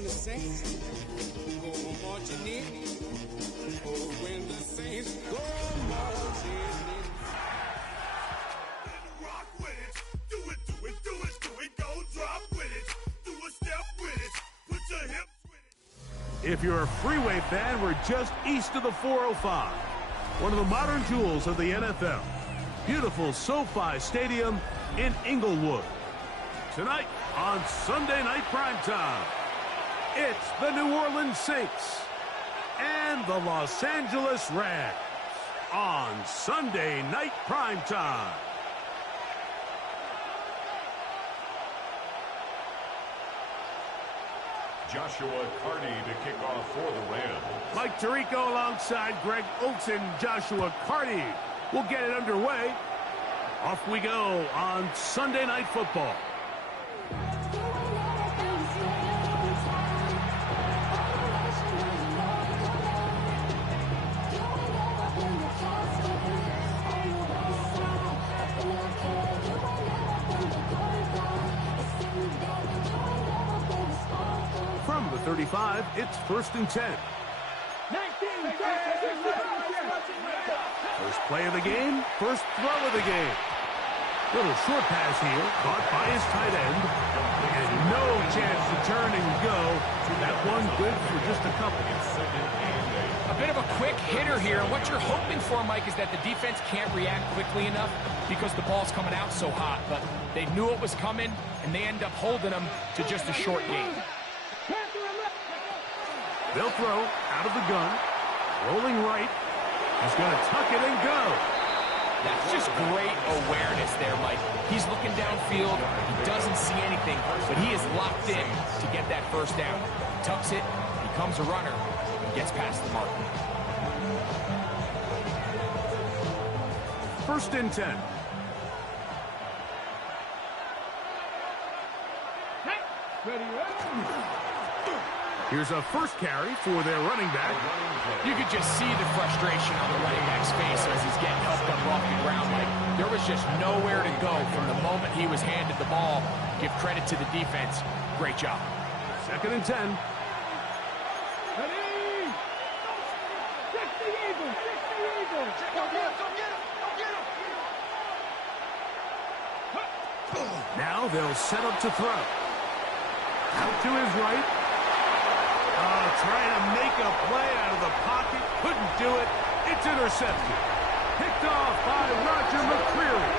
when the Saints go marching in. Oh, when the Saints go marching in. Rock with it. Do it, do it, do it, do it. Go drop with it. Do a step with it. Put your hips with it. If you're a Freeway fan, we're just east of the 405. One of the modern jewels of the NFL. Beautiful SoFi Stadium in Inglewood. Tonight on Sunday Night Primetime, it's the New Orleans Saints and the Los Angeles Rams on Sunday Night Primetime. Joshua Carty to kick off for the Rams. Mike Tirico alongside Greg Olsen. Joshua Carty will get it underway. Off we go on Sunday Night Football. From the 35, it's 1st and 10. First play of the game, first throw of the game. Little short pass here, caught by his tight end. And no chance to turn and go. That one good for just a couple. A bit of a quick hitter here. What you're hoping for, Mike, is that the defense can't react quickly enough because the ball's coming out so hot. But they knew it was coming, and they end up holding them to just a short game. They'll throw out of the gun. Rolling right. He's going to tuck it and go. That's just great awareness there, Mike. He's looking downfield. He doesn't see anything, but he is locked in to get that first down. He tucks it, becomes a runner, and gets past the mark. 1st and 10. Here's a first carry for their running back. You could just see the frustration on the running back's face as he's getting helped up off the ground. Like, there was just nowhere to go from the moment he was handed the ball. Give credit to the defense. Great job. 2nd and 10. Now they'll set up to throw. Out to his right. Trying to make a play out of the pocket. Couldn't do it. It's intercepted. Picked off by Roger McCreary.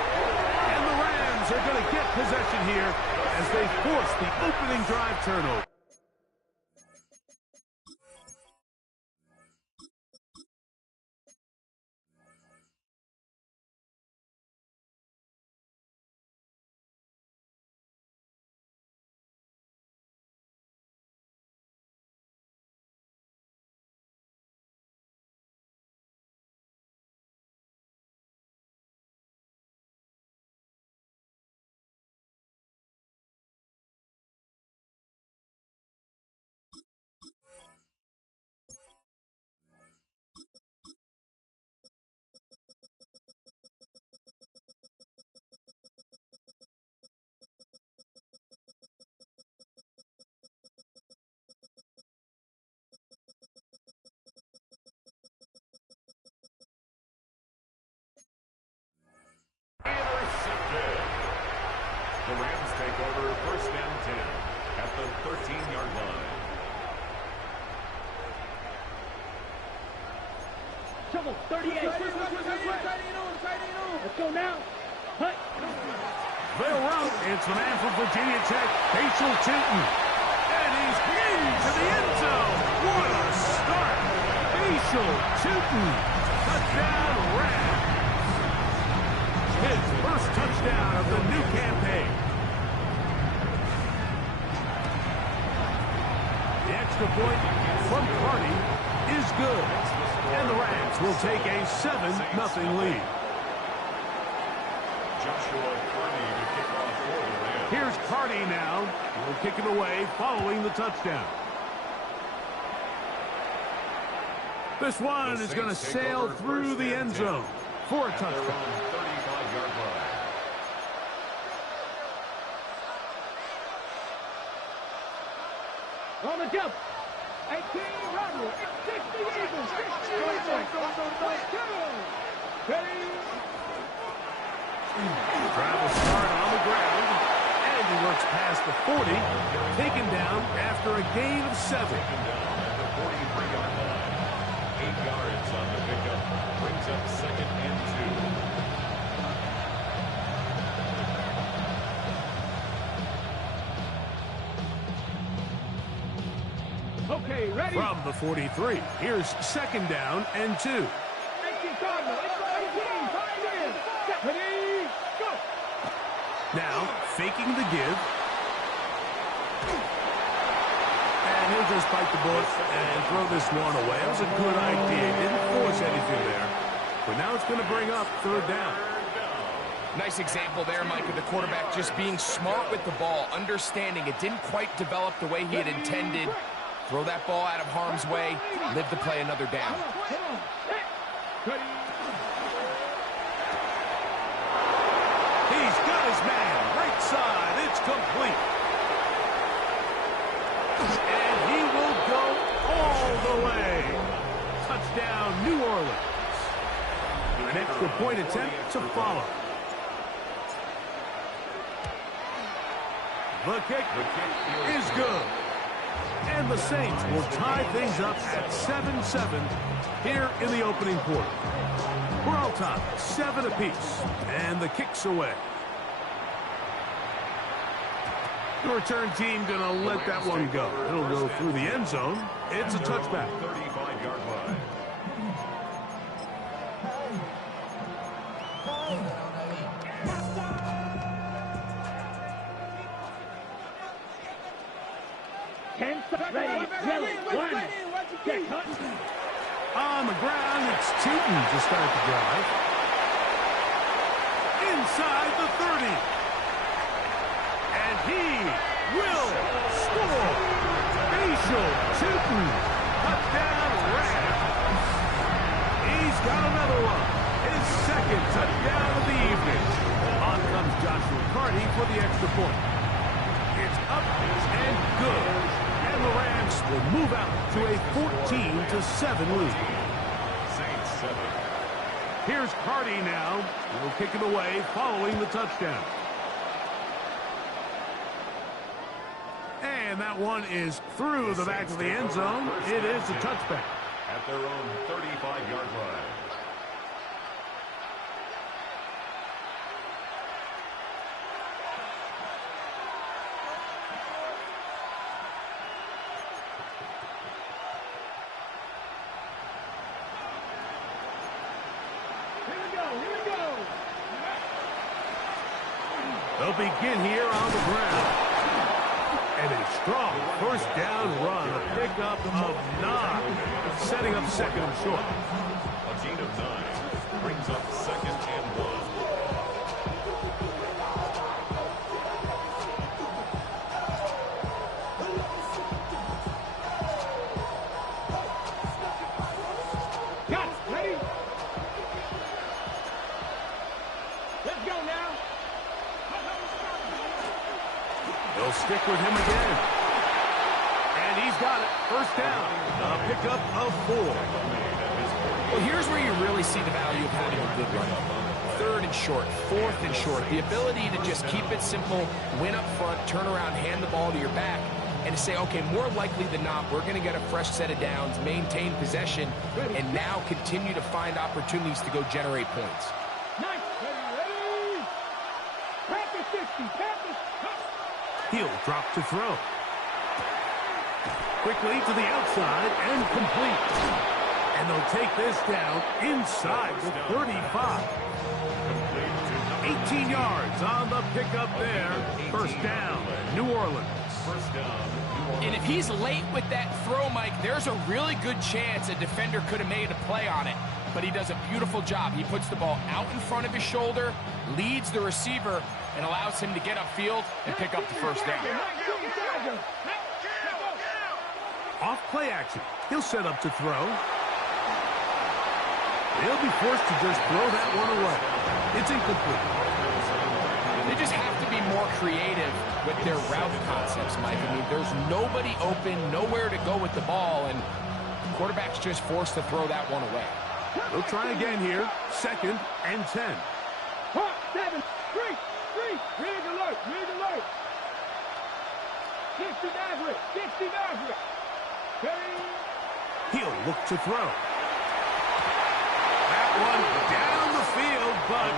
And the Rams are going to get possession here as they force the opening drive turnover. Intercepted. The Rams take over 1st and 10 at the 13-yard line. Trouble, 38. Let's go now. Hut. They'll run. It's the man from Virginia Tech, Bashal Tutin. And he's into the end zone. What a start. Bashal Tutin. Touchdown, Rams. His first touchdown of the new campaign. The extra point from Carty is good. And the Rams will take a 7-0 lead. Joshua Carty to kick off for the Rams. Here's Carty now. He'll kick it away following the touchdown. This one is going to sail through the end zone for a touchdown. 35-yard line. On the jump. 18, Rodwell. 60 Eagles. 60 Eagles. Ready. Drive will start on the ground, and he works past the 40, taken down after a gain of 7. Taken down at the 43-yard line. 8 yards on the pickup. Brings up 2nd and 2. Okay, ready. From the 43, here's 2nd down and 2. 19 Cardinal. 18, 5 in. Ready, go. Now, faking the give. And he'll just bite the bullet and throw this one away. That was a good idea. He didn't force anything there. But now it's going to bring up 3rd down. Nice example there, Mike, of the quarterback just being smart with the ball, understanding it didn't quite develop the way he had intended. Throw that ball out of harm's way, live to play another down. He's got his man. Right side. It's complete. And he will go all the way. Touchdown, New Orleans. An extra point attempt to follow. The kick is good. And the Saints will tie things up at 7-7 here in the opening quarter. We're all tied, 7 apiece, and the kick's away. The return team going to let that one go. It'll go through the end zone. It's a touchback. 35-yard line. Ready, yellow, 1. Get cut. On the ground, it's Tootin to start the drive. Inside the 30. And he will score. Facial Tootin. Touchdown, Rams. He's got another one. His 2nd touchdown of the evening. On comes Joshua Carty for the extra point. It's up and good. And the Rams will move out to a 14-7 lead. Saints 7. Here's Carty now. He'll kick it away following the touchdown. And that one is through the back of the end zone. It is a touchback. At their own 35-yard line. They'll begin here on the ground. And a strong 1st down run. A pickup of 9. Setting up 2nd and short. A gain of 9. Brings up 2nd and 1. Got it. Ready? Let's go now. They'll stick with him again. And he's got it. 1st down. A pickup of 4. Well, here's where you really see the value of having a good run. 3rd and short, 4th and short. The ability to just keep it simple, win up front, turn around, hand the ball to your back, and to say, okay, more likely than not, we're going to get a fresh set of downs, maintain possession, and now continue to find opportunities to go generate points. Nice. Ready. Practice 60. Practice. He'll drop to throw. Quickly to the outside and complete. And they'll take this down inside the 35. 18 yards on the pickup there. 1st down, New Orleans. 1st down, New Orleans. And if he's late with that throw, Mike, there's a really good chance a defender could have made a play on it. But he does a beautiful job. He puts the ball out in front of his shoulder, leads the receiver, and allows him to get upfield and pick up the 1st down. Off play action. He'll set up to throw. He'll be forced to just throw that one away. It's incomplete. They just have to be more creative with their route concepts, Mike. I mean, there's nobody open, nowhere to go with the ball, and the quarterback's just forced to throw that one away. They'll try again here. 2nd and 10. 7, 3, rig alert, rig alert. 60 Maverick, 60 Maverick. He'll look to throw. That one down the field, but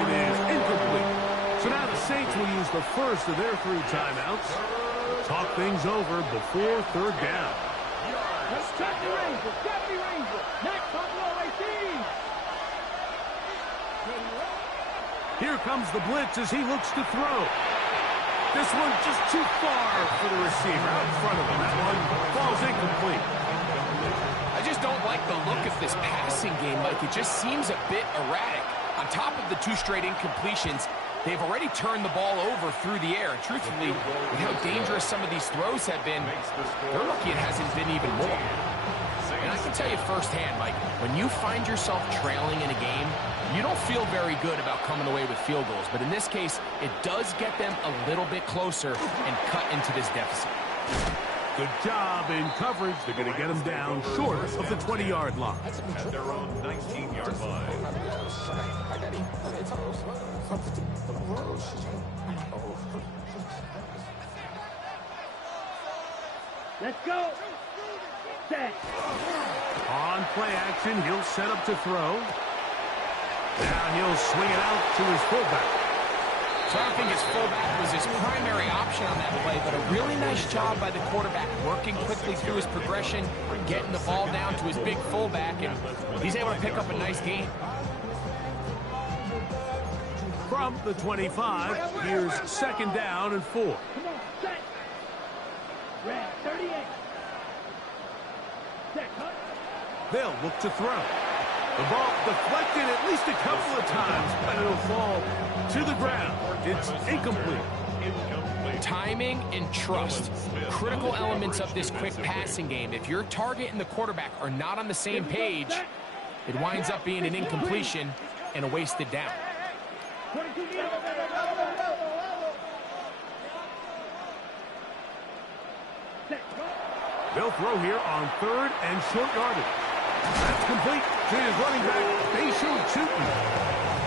it is incomplete. So now the Saints will use the first of their 3 timeouts. Talk things over before 3rd down. Cut the Ranger, next Buffalo 18. Here comes the blitz as he looks to throw. This one just too far for the receiver out in front of him. That one falls incomplete. I just don't like the look of this passing game, Mike. It just seems a bit erratic. On top of the 2 straight incompletions, they've already turned the ball over through the air. And truthfully, with how dangerous some of these throws have been, they're lucky it hasn't been even more. And I can tell you firsthand, Mike, when you find yourself trailing in a game, you don't feel very good about coming away with field goals. But in this case, it does get them a little bit closer and cut into this deficit. Good job in coverage. They're going to get him down short of the 20-yard line. At their own 19-yard line. Let's go. Set. On play action, he'll set up to throw. Now he'll swing it out to his fullback. So I don't think his fullback was his primary option on that play, but a really nice job by the quarterback working quickly through his progression, getting the ball down to his big fullback, and he's able to pick up a nice gain. From the 25, here's 2nd down and 4. Come on, set. Red, 38. Set, cut. They'll look to throw. The ball deflected at least a couple of times, but it'll fall to the ground. It's incomplete. Timing and trust, critical elements of this quick passing game. If your target and the quarterback are not on the same page, it winds up being an incompletion and a wasted down. 22 meters. Set, cut. They'll throw here on 3rd and short yardage. That's complete to his running back, Bayshore Tootin.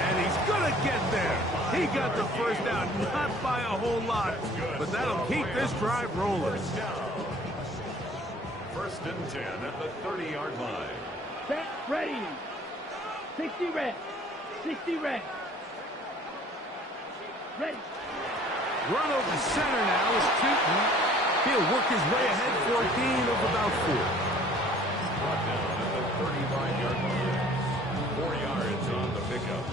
And he's going to get there. He got the first down, not by a whole lot, but that'll keep this drive rolling. 1st and 10 at the 30-yard line. Set, ready. 60 red. 60 red. Ready. Run over center now is Tootin. He'll work his way ahead for a gain of about 4. Brought down at the 35-yard line. 4 yards on the pickup.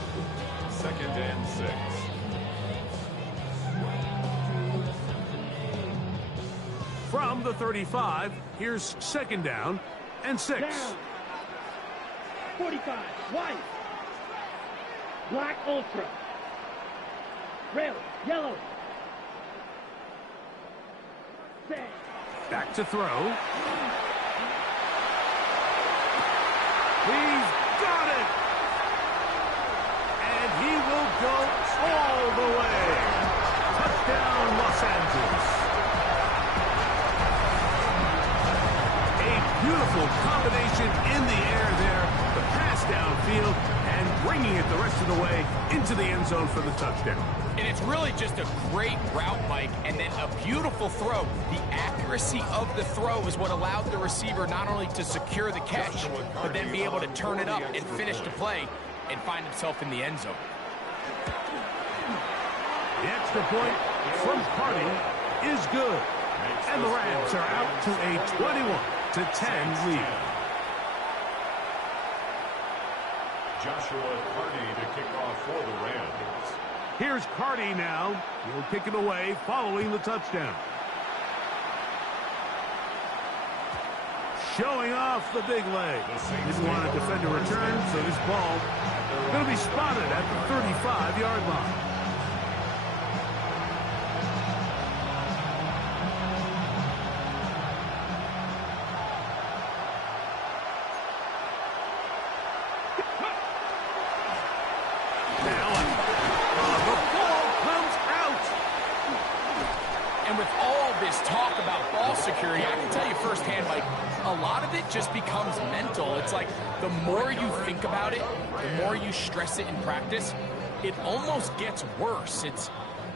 2nd and 6. From the 35, here's 2nd down and 6. Down. 45. White. Black Ultra. Red. Yellow. Set. Back to throw. He's got it! And he will go all the way. Touchdown, Los Angeles. A beautiful combination in the air there. The pass downfield and bringing it the rest of the way into the end zone for the touchdown. And it's really just a great route, Mike, and then a beautiful throw. The accuracy of the throw is what allowed the receiver not only to secure the catch, but then be able to turn it up and finish the play and find himself in the end zone. The extra point from Harding is good. And the Rams are out to a 21-10 lead. Joshua Carty to kick off for the Rams. Here's Carty now. He'll kick it away following the touchdown. Showing off the big leg. Didn't want to defend a return, so this ball going to be spotted at the 35-yard line. Now, the ball And with all this talk about ball security, I can tell you firsthand, Mike, a lot of it just becomes mental. It's like the more you think about it, the more you stress it in practice, it almost gets worse. It's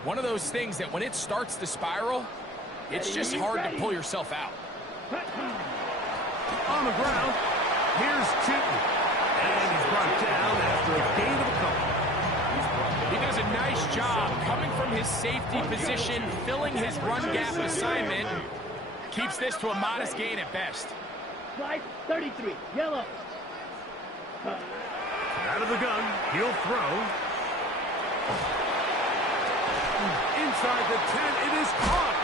one of those things that when it starts to spiral, it's just hard to pull yourself out. On the ground, here's Chitton. And he's brought down after a gain of a couple. He does a nice job coming from his safety position, filling his run gap assignment. Keeps this to a modest gain at best. Slide 33, yellow. Out of the gun, he'll throw. Inside the 10, it is caught.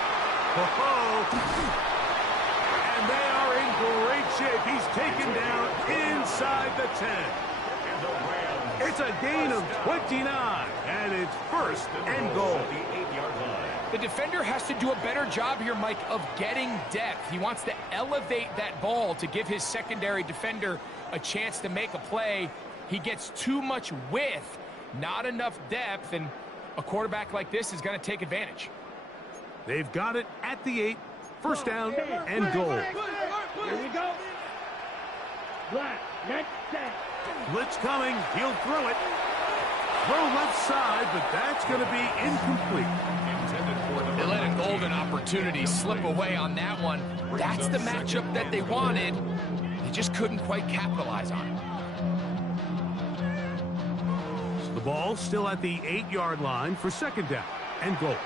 And they are in great shape. He's taken down inside the 10. It's a gain of 29, and it's first and goal. The defender has to do a better job here, Mike, of getting depth. He wants to elevate that ball to give his secondary defender a chance to make a play. He gets too much width, not enough depth, and a quarterback like this is going to take advantage. They've got it at the 8, first down and goal. Here we go. Black, next set. Blitz coming, he'll throw it. Throw left side, but that's going to be incomplete. They let a golden opportunity slip away on that one. That's the matchup that they wanted. They just couldn't quite capitalize on it. So the ball still at the 8-yard line for second down and goal.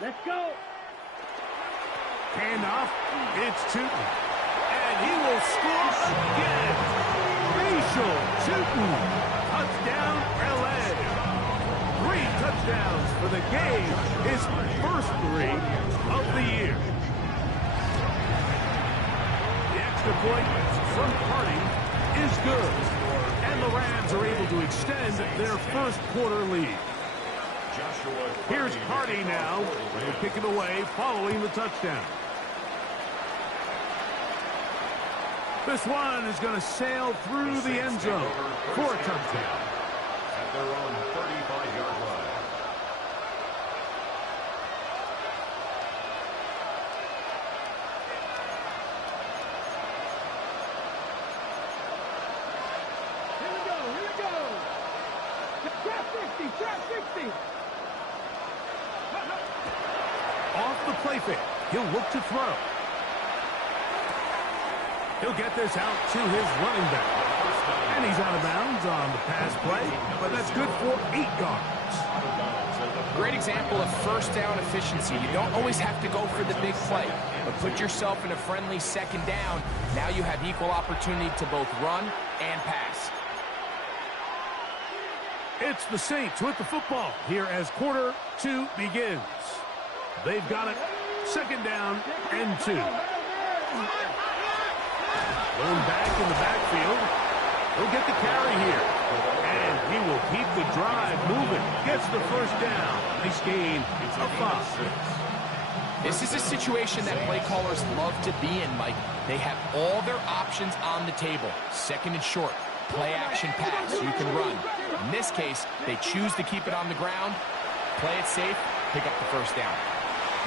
Let's go. Handoff, it's Chitton. And he will score again. Rachel Chitton. Touchdown, L.A. 3 touchdowns for the game. His first 3 of the year. The extra point from Harding is good. And the Rams are able to extend their first quarter lead. Here's Hardy now. He'll kick it away following the touchdown. This one is going to sail through the end zone for a touchdown. At their own 35-yard line. Here we go. Trap 60. Off the play fake. He'll look to throw. He'll get this out to his running back. And he's out of bounds on the pass play, but that's good for 8 yards. Great example of first down efficiency. You don't always have to go for the big play, but put yourself in a friendly second down. Now you have equal opportunity to both run and pass. It's the Saints with the football here as quarter 2 begins. They've got it, second down and 2. Going back in the backfield. He'll get the carry here. And he will keep the drive moving. Gets the first down. Nice gain of 5. This is a situation that play callers love to be in, Mike. They have all their options on the table. Second and short, play action pass. You can run. In this case, they choose to keep it on the ground, play it safe, pick up the first down.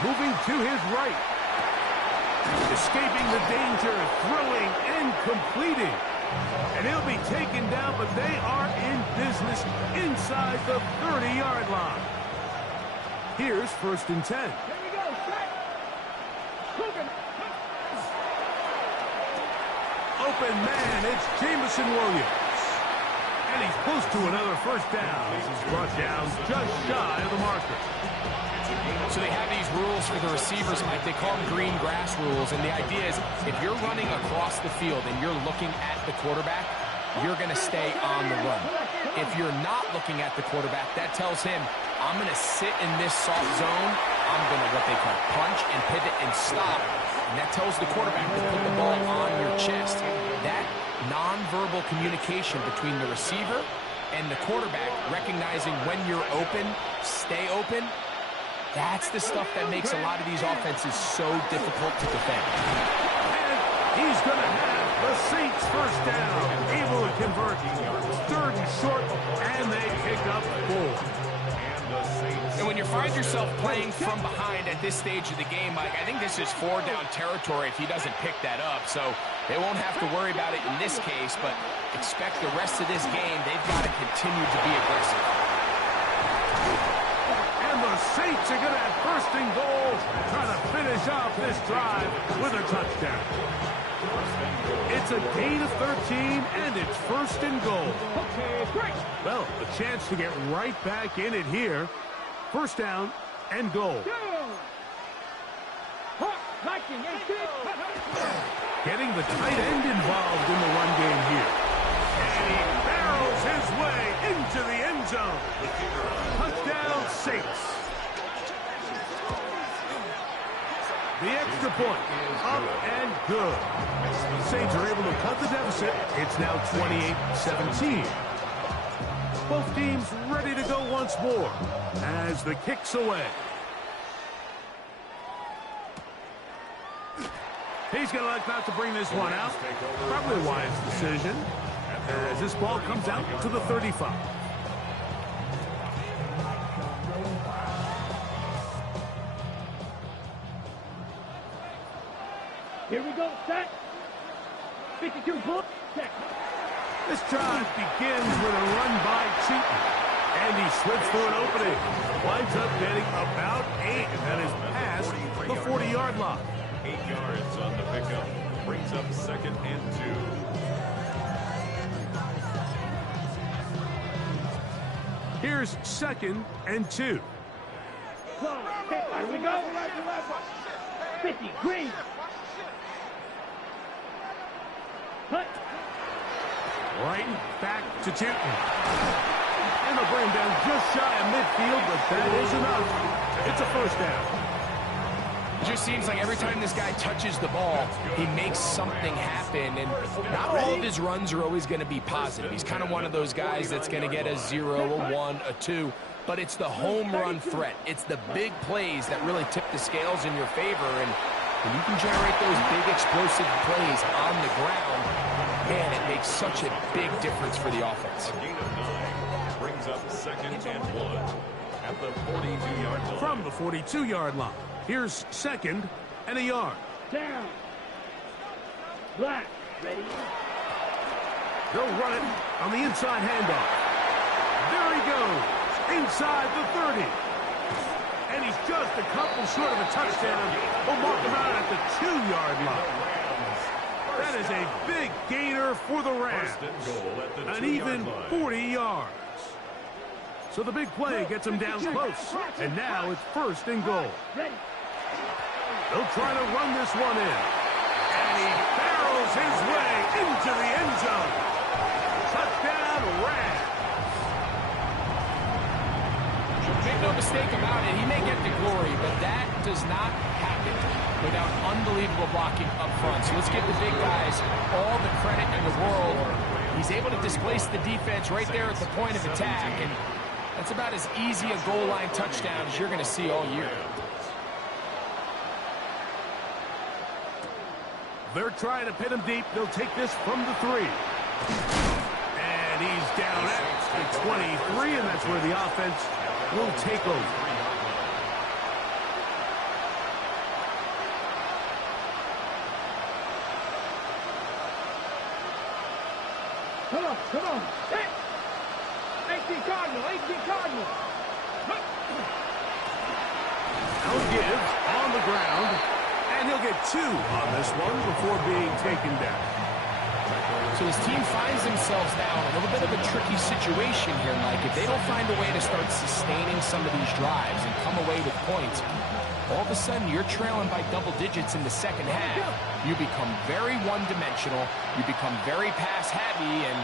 Moving to his right. Escaping the danger, throwing and completing. And he'll be taken down, but they are in business inside the 30-yard line. Here's first and 10. Here we go. Strike. Coogan. Open man, it's Jameson Williams. And he's close to another first down. He's brought down just shy of the marker. So they have these rules for the receivers, Mike. They call them green grass rules. And the idea is if you're running across the field and you're looking at the quarterback, you're going to stay on the run. If you're not looking at the quarterback, that tells him, I'm going to sit in this soft zone. I'm going to what they call punch and pivot and stop. And that tells the quarterback to put the ball on your chest. That nonverbal communication between the receiver and the quarterback, recognizing when you're open, stay open, that's the stuff that makes a lot of these offenses so difficult to defend. And he's going to have the Saints first down. Able to convert. Third and short, and they pick up 4. The Saints. And when you find yourself playing from behind at this stage of the game, Mike, I think this is 4-down territory if he doesn't pick that up. So they won't have to worry about it in this case, but expect the rest of this game, they've got to continue to be aggressive. And the Saints are going to have first and goal, trying to finish off this drive with a touchdown. It's a gain of 13, and it's first and goal. Well, a chance to get right back in it here. First down and goal. Getting the tight end involved in the run game here. And he barrels his way into the end zone. Touchdown, Saints. The extra point, up and good. The Saints are able to cut the deficit. It's now 28-17. Both teams ready to go once more as the kick's away. He's going to like not to bring this one out. Probably a wise decision as this ball comes out to the 35. Here we go, set. 52 bullets. This drive begins with a run by Cheaton. And he slips through an opening. Winds up getting about 8, and that is past the 40-yard line. 8 yards on the pickup. Brings up second and 2. Here's second and 2. Here we go. 50, green. Cut. Right back to Cheaton. And they'll bring him down just shy of midfield, but that is enough. It's a first down. It just seems like every time this guy touches the ball, he makes something happen, and not all of his runs are always going to be positive. He's kind of one of those guys that's going to get a 0, a 1, a 2, but it's the home run threat. It's the big plays that really tip the scales in your favor, and when you can generate those big explosive plays on the ground, man, it makes such a big difference for the offense. A gain of 9. Brings up second and 1 at the 42-yard line. From the 42-yard line. Here's second and a yard. Down. Black. Ready. They'll run it on the inside handoff. There he goes. Inside the 30. And he's just a couple short of a touchdown. We'll mark him out at the 2-yard line. That is a big gainer for the Rams. First and goal at the 2-yard An even line. 40 yards. So the big play gets him down close. And now it's first and goal. Ready. They'll try to run this one in. And he barrels his way into the end zone. Touchdown, Rams. Make no mistake about it, he may get the glory, but that does not happen without unbelievable blocking up front. So let's give the big guys all the credit in the world. He's able to displace the defense right there at the point of attack, and that's about as easy a goal line touchdown as you're going to see all year. They're trying to pin him deep. They'll take this from the 3. And he's down at the 23, and that's where the offense will take over. Come on. Set. 18 Cardinal. Now Gibbs on the ground, and he'll get 2 on this one before being taken down. So his team finds themselves now in a little bit of a tricky situation here, Mike. If they don't find a way to start sustaining some of these drives and come away with points, all of a sudden you're trailing by double digits in the second half. You become very one-dimensional. You become very pass-heavy, and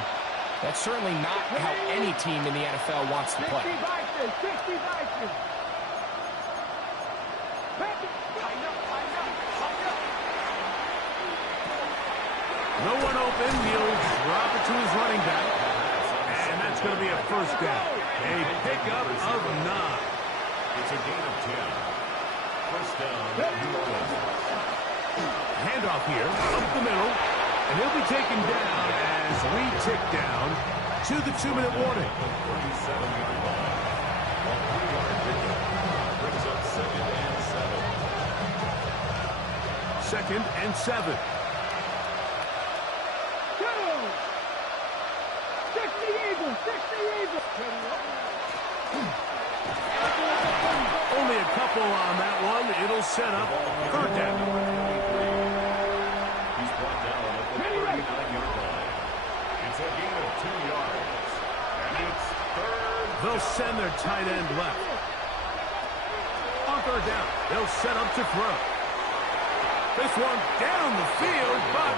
that's certainly not how any team in the NFL wants to play. 60 Vikings. No one open. He'll drop it to his running back. And that's going to be a first down. A pickup of 9. It's a gain of 10. First down, New Orleans. Handoff here, up the middle. And he'll be taken down as we tick down to the 2-minute warning. 37-yard line. 3-yard pickup. Brings up 2nd and 7. 2nd and 7. 60 Eagles, 60 Eagles. Only a couple on that one. It'll set up 3rd down. He's brought down at the 39-yard line. It's a gain of 2 yards. And it's 3rd. They'll send their tight end left. On 3rd down, they'll set up to throw. This one down the field, but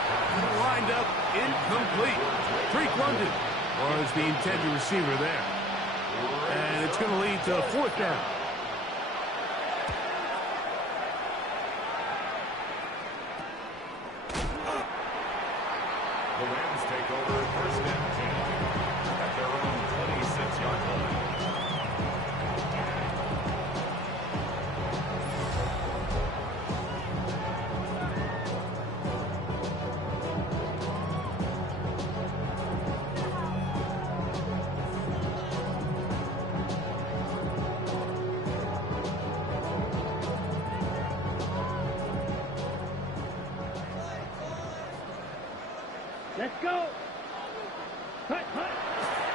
lined up incomplete. Drake London was the intended receiver there. And it's going to lead to 4th down. The Rams take over 1st and 10 at their own 26-yard line. Let's go. Hut, hut.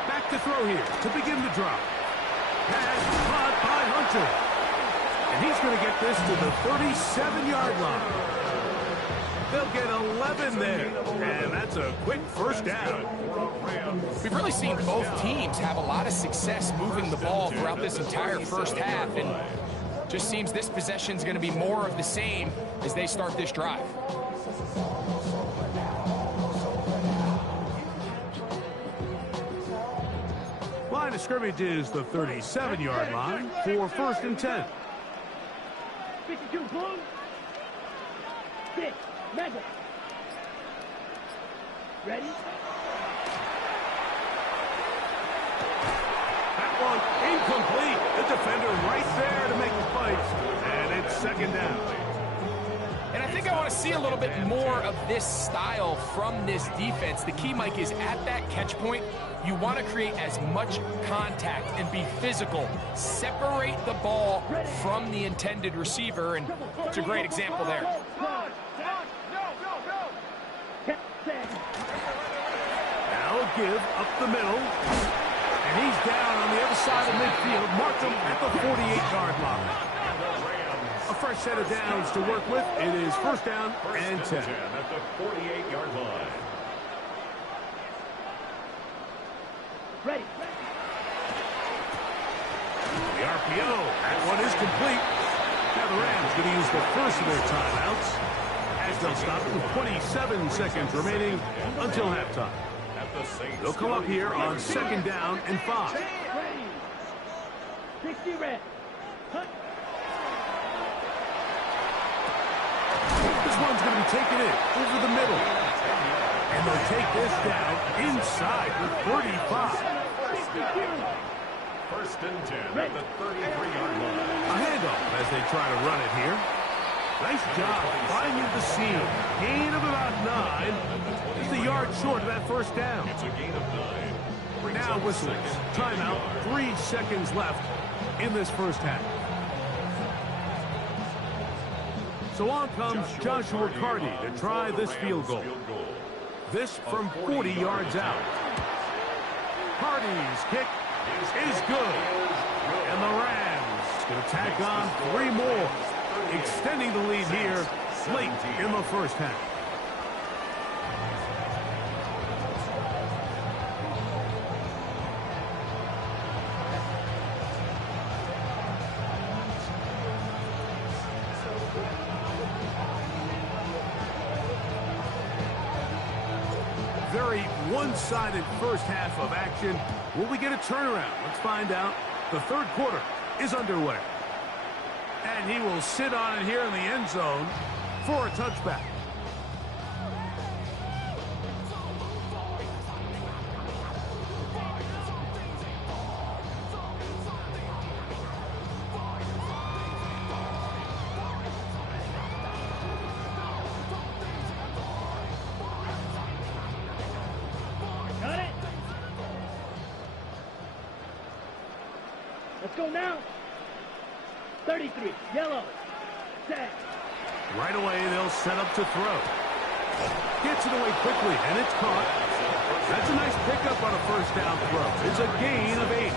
Back to throw here to begin the drive. Pass caught by Hunter. And he's going to get this to the 37-yard line. They'll get 11 there. And that's a quick 1st down. We've really seen both teams have a lot of success moving the ball throughout this entire 1st half, and just seems this possession is going to be more of the same as they start this drive. Line of scrimmage is the 37-yard line for 1st and 10. 52 Blue. 6 Mega. Ready? That one incomplete. The defender right there to make the fight. And it's 2nd down. And I think I want to see a little bit more of this style from this defense. The key, Mike, is at that catch point, you want to create as much contact and be physical. Separate the ball from the intended receiver, and it's a great example there. Now a give up the middle. And he's down on the other side of midfield. Marked him at the 48-yard line. A fresh set of downs to work with. It is 1st down and 10. At the 48-yard line. Ready. The RPO. That one is complete. Now the Rams going to use the first of their timeouts as they'll stop it with 27 seconds remaining until halftime. They'll come up here on 2nd down and 5. Ready. 60 red. Hut. This one's going to be taken in over the middle. And they'll take this down inside the 35. 1st and 10 at the 33-yard line. A handoff as they try to run it here. Nice job finding the seam. Gain of about 9. Just a yard short of that 1st down. It's a gain of 9. Now whistles. Timeout. 3 seconds left in this 1st half. So on comes Joshua Carty to try this field goal. This from 40 yards out. Carty's kick is good. And the Rams going to tack on 3 more, extending the lead here late in the 1st half. Very one-sided 1st half of action. Will we get a turnaround? Let's find out. The 3rd quarter is underway. And he will sit on it here in the end zone for a touchback. go now. 33, yellow. Set. Right away, they'll set up to throw. Gets it away quickly, and it's caught. That's a nice pickup on a first down throw. It's a gain of 8.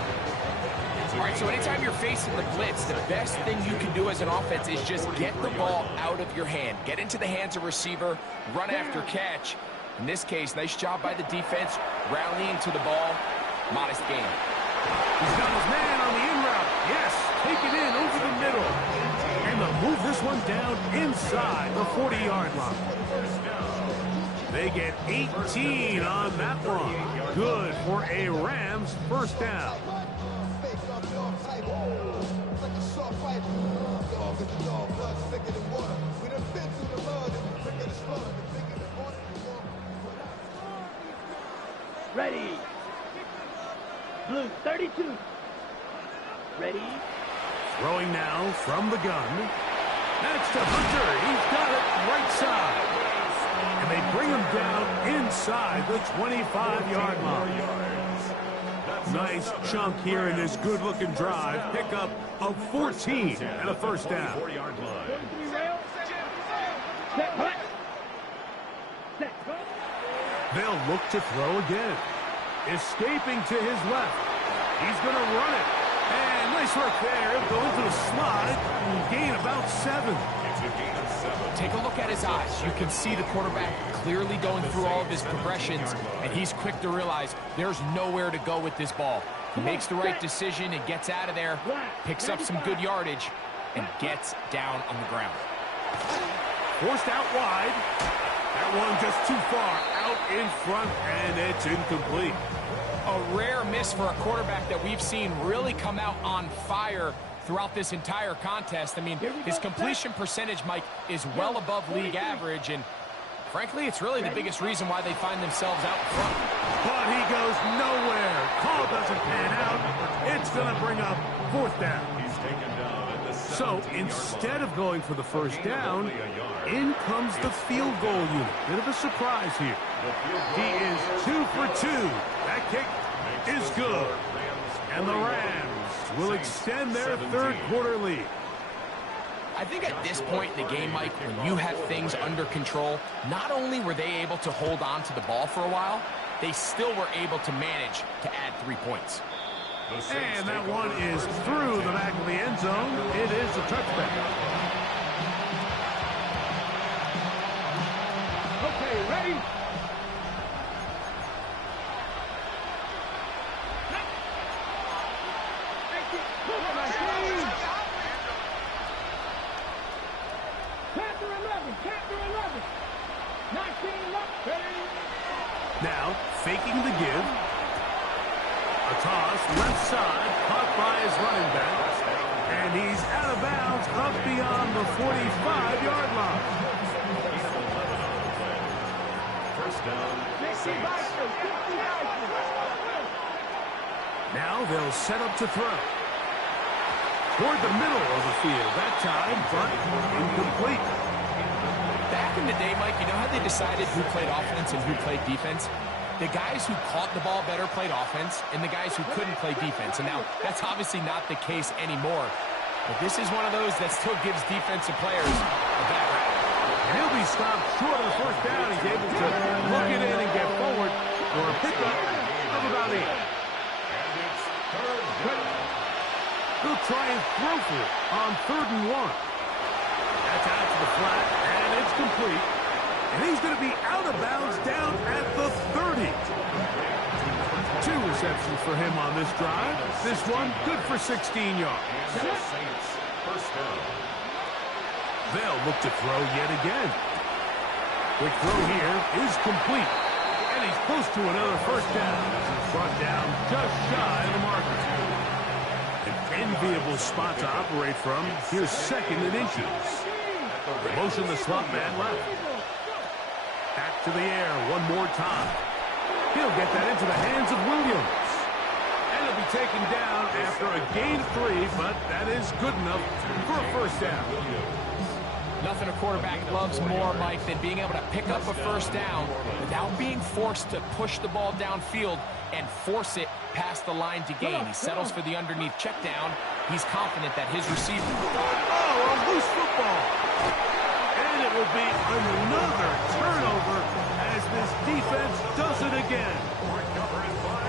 All right, so anytime you're facing the blitz, the best thing you can do as an offense is just get the ball out of your hand. Get into the hands of receiver, run after catch. In this case, nice job by the defense, rallying to the ball. Modest gain. He's got his man on the in route. Yes, take it in over the middle. And they'll move this one down inside the 40-yard line. They get 18 on that one. Good for a Rams first down. Ready. Blue, 32. Ready. Throwing now from the gun. That's to Hunter. He's got it right side. And they bring him down inside the 25-yard line. Nice chunk here in this good-looking drive. Pickup of 14 and a first down. 4-yard line. Set, hut. Set, go. They'll look to throw again. Escaping to his left. He's going to run it. And nice work there. Go into the slide. Gain about 7. It's a gain of 7. Take a look at his eyes. You can see the quarterback clearly going through all of his progressions, and he's quick to realize there's nowhere to go with this ball. He makes the right decision and gets out of there, picks up some good yardage, and gets down on the ground. Forced out wide. That one just too far out in front, and it's incomplete. A rare miss for a quarterback that we've seen really come out on fire throughout this entire contest. I mean, his completion percentage, Mike, is well above league average, and frankly, it's really the biggest reason why they find themselves out in front. But he goes nowhere. Call doesn't pan out. It's going to bring up fourth down. He's taken down at the So 17-yard instead line. of going for the first down, Only a yard. in comes the field goal unit. Bit of a surprise here. He is 2 for 2. That kick is good. And the Rams will extend their third quarter lead. I think at this point in the game, Mike, when you have things under control, not only were they able to hold on to the ball for a while, they still were able to manage to add 3 points. And that one is through the back of the end zone. It is a touchback. Okay, ready. Now, faking the give. A toss, left side, caught by his running back. And he's out of bounds up beyond the 45-yard line. First down. Now they'll set up to throw. Toward the middle of the field that time, but incomplete. Back in the day, Mike, you know how they decided who played offense and who played defense? The guys who caught the ball better played offense, and the guys who couldn't play defense. And now, that's obviously not the case anymore. But this is one of those that still gives defensive players a bad rap. And he'll be stopped short of the first down. He's able to look it in and get forward for a pickup of about 8. He'll try and throw for it on 3rd and 1. That's out to the flat, and it's complete. And he's going to be out of bounds down at the 30. 2 receptions for him on this drive. This one good for 16 yards. First down. They'll look to throw yet again. Quick throw here is complete. And he's close to another first down. Brought down just shy of the marker. An enviable spot to operate from. Here's 2nd and inches. Motion the slot man left. Back to the air one more time. He'll get that into the hands of Williams. And he'll be taken down after a gain of 3, but that is good enough for a first down. Nothing a quarterback loves more, Mike, than being able to pick up a first down without being forced to push the ball downfield and force it past the line to gain. He settles for the underneath check down. He's confident that his receiver... Oh, a loose football. And it will be another turnover as this defense does it again.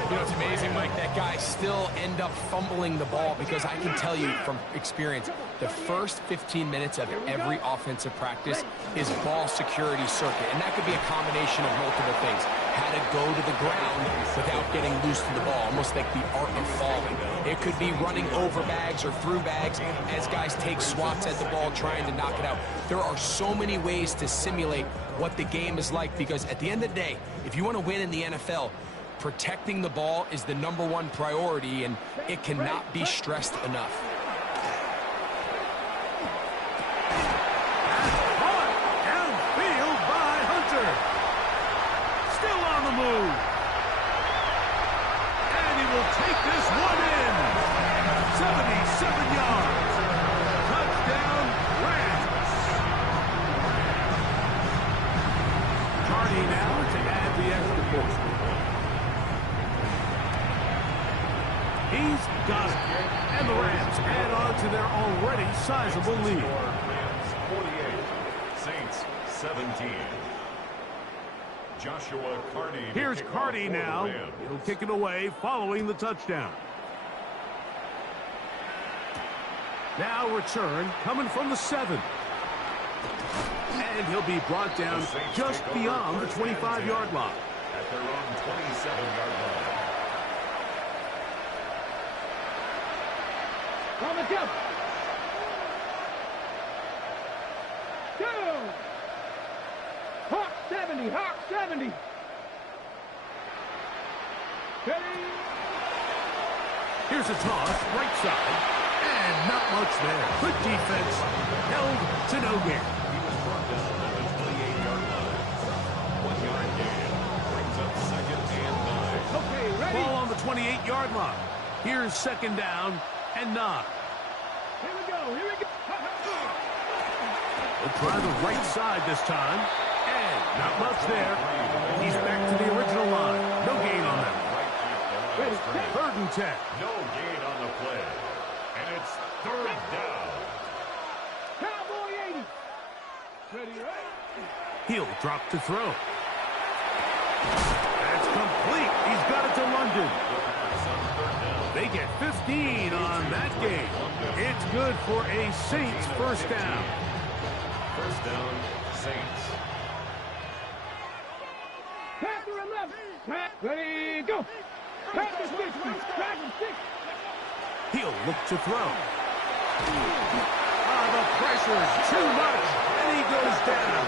You know, it's amazing, Mike, that guys still end up fumbling the ball because I can tell you from experience, the first 15 minutes of every offensive practice is ball security circuit, and that could be a combination of multiple things. How to go to the ground without getting loose to the ball, almost like the art of falling. It could be running over bags or through bags as guys take swats at the ball trying to knock it out. There are so many ways to simulate what the game is like because at the end of the day, if you want to win in the NFL, protecting the ball is the #1 priority, and it cannot be stressed enough. Downfield by Hunter. Still on the move. And he will take this one in. 77 yards. Touchdown, Rams. Carney now to add the extra point. He's got it. And the Rams add on to their already sizable lead. Rams 48, Saints 17. Joshua Carney. Here's Carney now. He'll kick it away following the touchdown. Now return coming from the 7. And he'll be brought down just beyond the 25-yard line. At their own 27-yard line. On the jump. 2. Hawk 70. Hawk 70. Ready. Here's a toss, right side. And not much there. Good defense. Held to no gain. He was brought down at the 28-yard line. 1-yard gain. Brings up 2nd and 9. Okay, ready. Ball on the 28-yard line. Here's 2nd down and 9. Here we go. Here we go. They'll try the right side this time. And not much there. He's back to the original line. No gain on that. Ready. 3rd and 10. No gain on the play. And it's 3rd down. Cowboy 80. Ready, right? He'll drop to throw. That's complete. He's got it to London. They get 15 on that game. It's good for a Saints first down. First down, Saints. Pass to 11. Ready, go. Pass to 6. Pass to 6. He'll look to throw. The pressure's too much, and he goes down.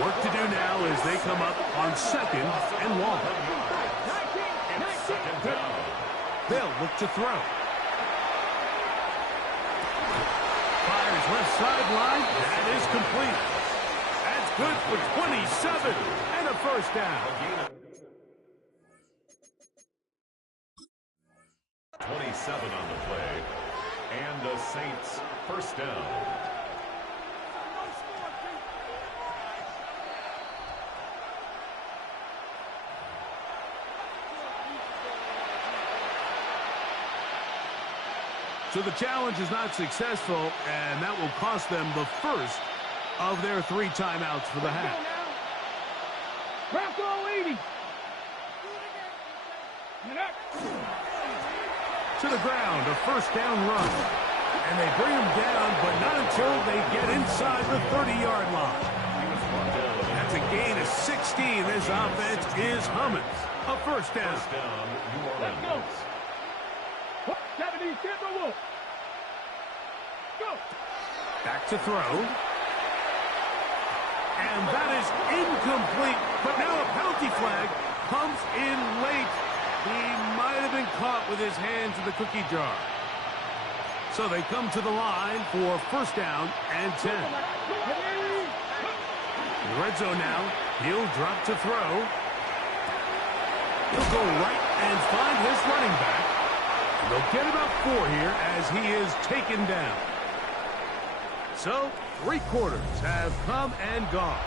Work to do now as they come up on 2nd and long. 2nd down. They'll look to throw. Fires left sideline. That is complete. That's good for 27 and a first down. 27 on the play. And the Saints first down. So the challenge is not successful, and that will cost them the first of their 3 timeouts for the half. Bronco 80. To the ground, a first down run. And they bring him down, but not until they get inside the 30-yard line. That's a gain of 16. This offense is humming. A first down. First down, New Let's go. Orleans. 70, get the wolf. Go. Back to throw. And that is incomplete. But now a penalty flag comes in late. He might have been caught with his hands in the cookie jar. So they come to the line for first down and 10. In the red zone now. He'll drop to throw. He'll go right and find his running back. They'll get about 4 here as he is taken down. So, 3 quarters have come and gone.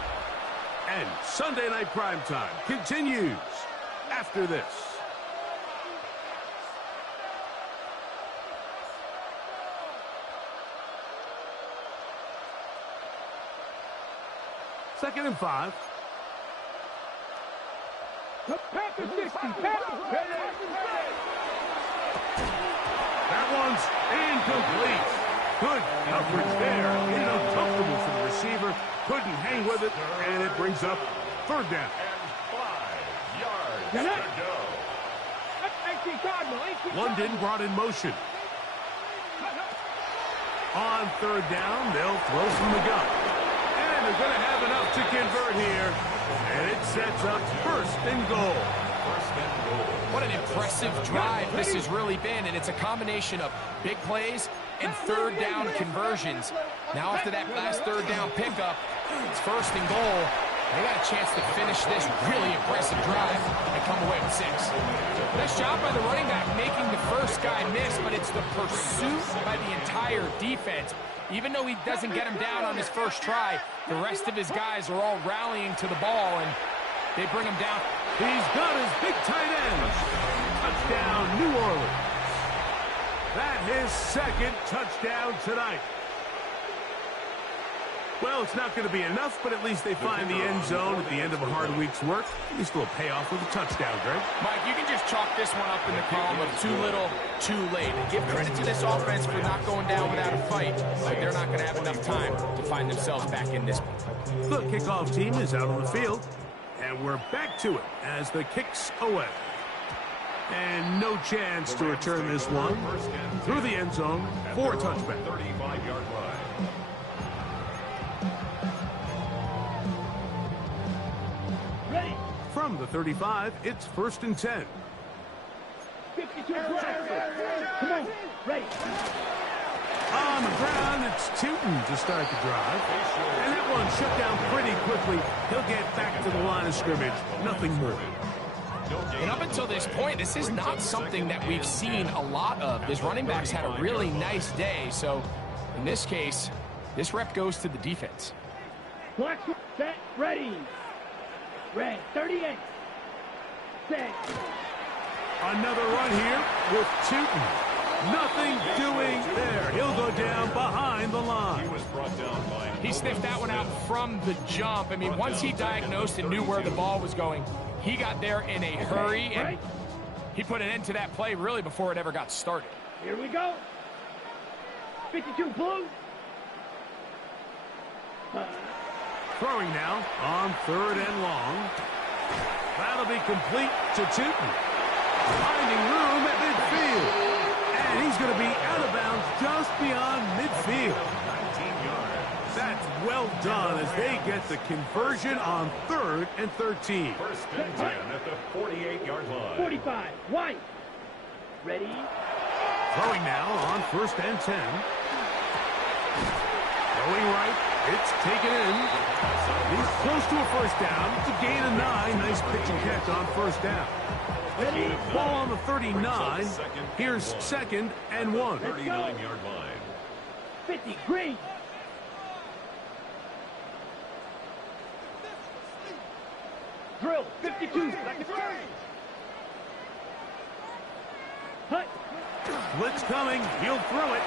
And Sunday Night Primetime continues after this. Second and 5. Packers 60. That one's incomplete. Good coverage there. It is uncomfortable for the receiver. Couldn't hang with it, and it brings up third down. And 5 yards to go. London brought in motion. On third down, they'll throw from the gun. And they're going to have enough to convert here. And it sets up first and goal. First and goal. What an impressive drive this has really been, and it's a combination of big plays and third down conversions. Now after that last third down pickup, it's first and goal. They got a chance to finish this really impressive drive and come away with 6. Nice job by the running back making the first guy miss, but it's the pursuit by the entire defense. Even though he doesn't get him down on his first try, the rest of his guys are all rallying to the ball, and they bring him down. He's got his big tight end. Touchdown, New Orleans. That's his second touchdown tonight. Well, it's not going to be enough, but at least they find the end zone at the end of a hard week's work. At least a little payoff with a touchdown, Greg. Mike, you can just chalk this one up in the column of too little, too late. And give credit to this offense for not going down without a fight, but they're not going to have enough time to find themselves back in this one. The kickoff team is out on the field, and we're back to it as the kick's away. And no chance to return this one through the end zone for a touchback. 35-yard line. Ready. From the 35, it's first and 10. 52 Come on. Ready. On the ground, it's Tootin to start the drive. And that one shut down pretty quickly. He'll get back to the line of scrimmage. Nothing more. And up until this point, this is not something that we've seen a lot of. His running backs had a really nice day. So in this case, this rep goes to the defense. Black set. Ready. Red. 38. Set. Another run here with Tootin. Nothing doing there. He'll go down behind the line. He was brought down by... He sniffed that one out from the jump. I mean, once he diagnosed and knew where the ball was going, he got there in a hurry, and he put an end to that play really before it ever got started. Here we go. 52 blue. Throwing now on third and long. That'll be complete to Tootin. Finding room at midfield. And he's going to be out of bounds just beyond midfield. 19 yards. That's well done as they get the conversion on third and 13. First and 10 at the 48-yard line. 45. White. Ready. Throwing now on first and 10. Going right. It's taken in. He's close to a first down. It's a gain of 9. Nice pitch and catch on first down. Ready. Ball on the 39. Here's second and 1. 39-yard line. 50. Green. Drill. 52. Hut. Blitz coming. He'll throw it.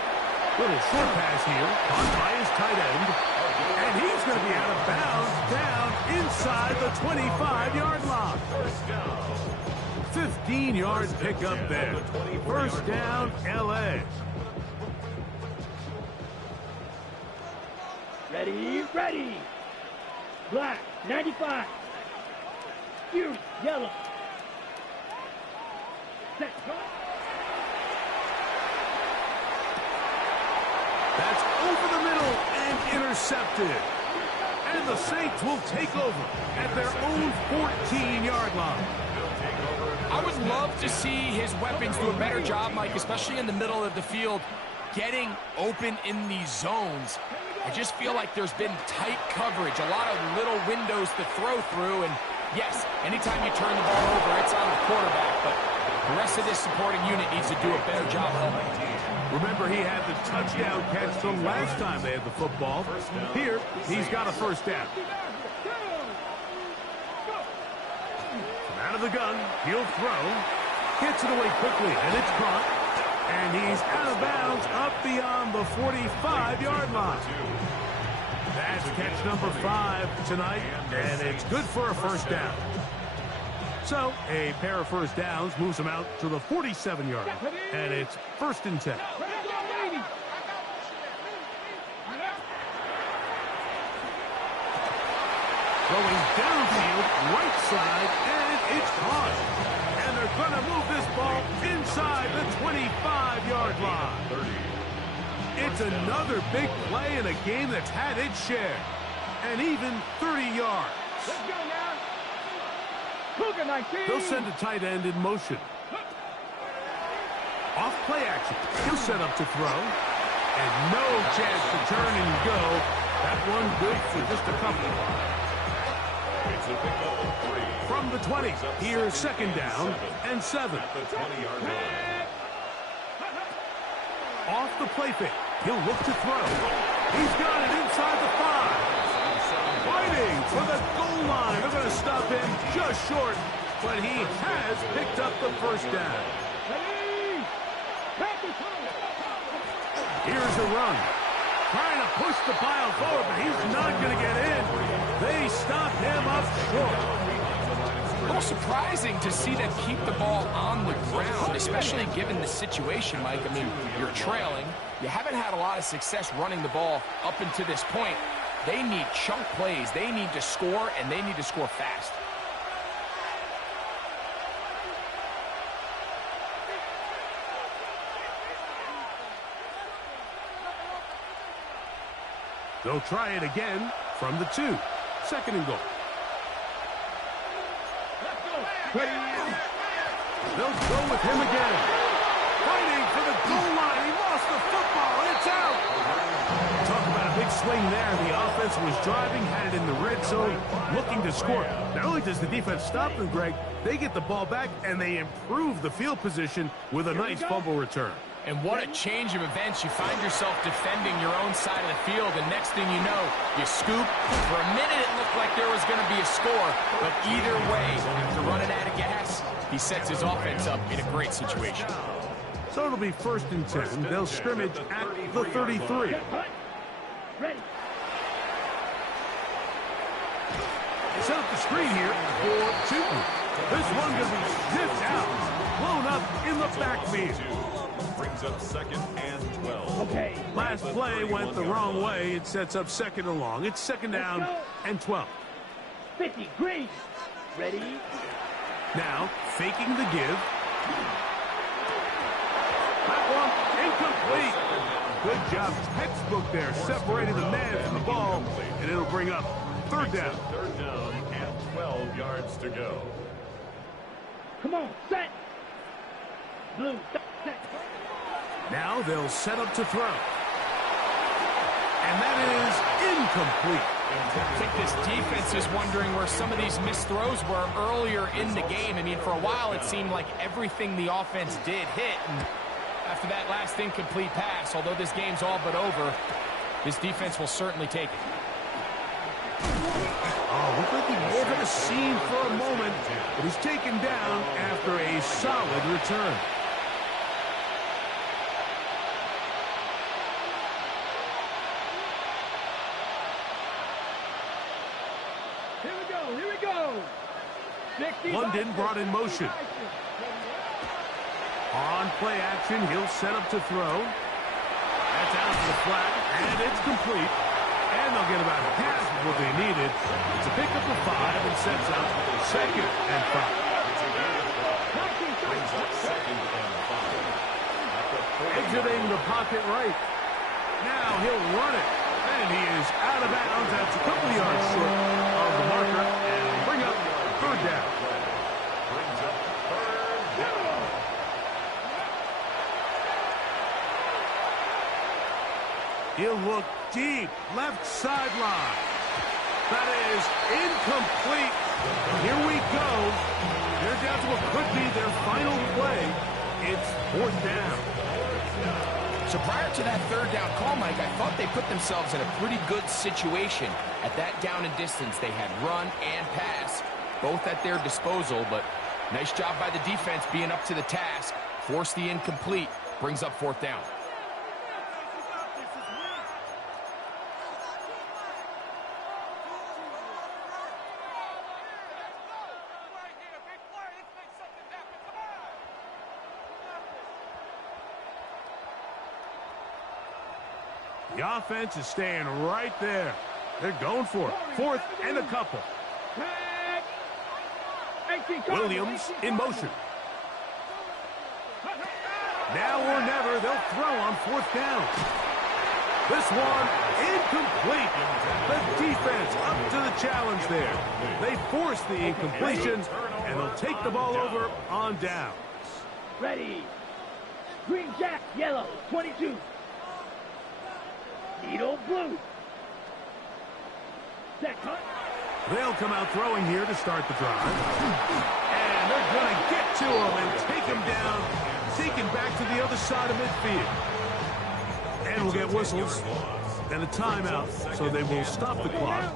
Little short pass here. Caught by his tight end. And he's going to be out of bounds down inside the 25-yard line. First down. 15-yard pickup there. First down, L.A. Ready. Ready. Black. 95. You. Yellow. Set. That's over the middle and intercepted. And the Saints will take over at their own 14-yard line. I would love to see his weapons do a better job, Mike, especially in the middle of the field, getting open in these zones. I just feel like there's been tight coverage, a lot of little windows to throw through, and yes, anytime you turn the ball over, it's on the quarterback, but the rest of this supporting unit needs to do a better job helping. Remember, he had the touchdown catch the last time they had the football. Here, he's got a first down. From out of the gun, he'll throw. Gets it away quickly, and it's caught. And he's out of bounds up beyond the 45-yard line. That's catch number 5 tonight, and it's good for a first down. So, a pair of first downs moves him out to the 47-yard line, and it's 1st and 10. Going downfield, right side, and it's caught. And they're going to move this ball inside the 25-yard line. It's another big play in a game that's had its share. And even 30 yards. Let's go now. Cougar 19. They'll send a tight end in motion. Off play action. He'll set up to throw. And no chance to turn and go. That one good for just a couple. It's a pickup of 3. From the 20, here's 2nd down and 7. At the 20-yard line. Off the play fake. He'll look to throw. He's got it inside the 5. Fighting for the goal line. They're going to stop him just short, but he has picked up the first down. Here's a run. Trying to push the pile forward, but he's not going to get in. They stop him up short. A little surprising to see them keep the ball on the ground, especially given the situation, Mike. I mean, you're trailing. You haven't had a lot of success running the ball up until this point. They need chunk plays. They need to score, and they need to score fast. They'll try it again from the 2. 2nd and goal. They'll go with him again. Fighting for the goal line. He lost the football, and it's out. Talk about a big swing there. The offense was driving, had it in the red zone, looking to score. Not only does the defense stop them, Greg, they get the ball back, and they improve the field position with a nice fumble return. And what a change of events. You find yourself defending your own side of the field, and next thing you know, you scoop. For a minute, it looked like there was going to be a score, but either way, after running out of gas, he sets his offense up in a great situation. So it'll be 1st and 10. They'll scrimmage at the 33. Set up the screen here for Tootin. This one going to be sniffed out, blown up in the backfield. Brings up 2nd and 12. Okay. Last play went the wrong way. It sets up 2nd and long. It's 2nd down and 12. 50 green. Ready? Now, faking the give. That one incomplete. Good job. Textbook there, separating the man from the ball, and it'll bring up 3rd down. 3rd down and 12 yards to go. Come on, set. Blue, set. Now they'll set up to throw. And that is incomplete. I think this defense is wondering where some of these missed throws were earlier in the game. I mean, for a while, it seemed like everything the offense did hit. And after that last incomplete pass, although this game's all but over, this defense will certainly take it. Oh, looked like he may have had a seam for a moment, but he's taken down after a solid return. Here we go. London brought in motion. On play action, he'll set up to throw. That's out to the flat, and it's complete. And they'll get about half of what they needed. It's a pickup of 5 and sets up 2nd and 5. Brings up 2nd and 5. Exiting the pocket right. Now he'll run it. And he is out of bounds. That's a couple yards short of the marker. And bring up 3rd down. Brings up 3rd down. He'll look deep, left sideline. That is incomplete. Here we go. They're down to what could be their final play. It's 4th down. So prior to that third down call, Mike, I thought they put themselves in a pretty good situation. At that down and distance, they had run and pass, both at their disposal, but nice job by the defense being up to the task. Force the incomplete, brings up fourth down. The offense is staying right there. They're going for it. Fourth and a couple. Williams in motion. Now or never, they'll throw on fourth down. This one incomplete. The defense up to the challenge there. They force the incompletion, and they'll take the ball over on downs. Ready. Green jack, yellow, 22. Needle blue. Set cut. They'll come out throwing here to start the drive. And they're going to get to him and take him down, taken back to the other side of midfield. And we'll get whistles and a timeout, so they will stop the clock.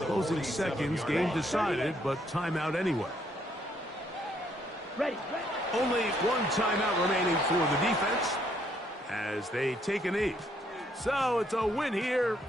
Closing seconds, game decided, but timeout anyway. Ready. Only one timeout remaining for the defense as they take a knee. So it's a win here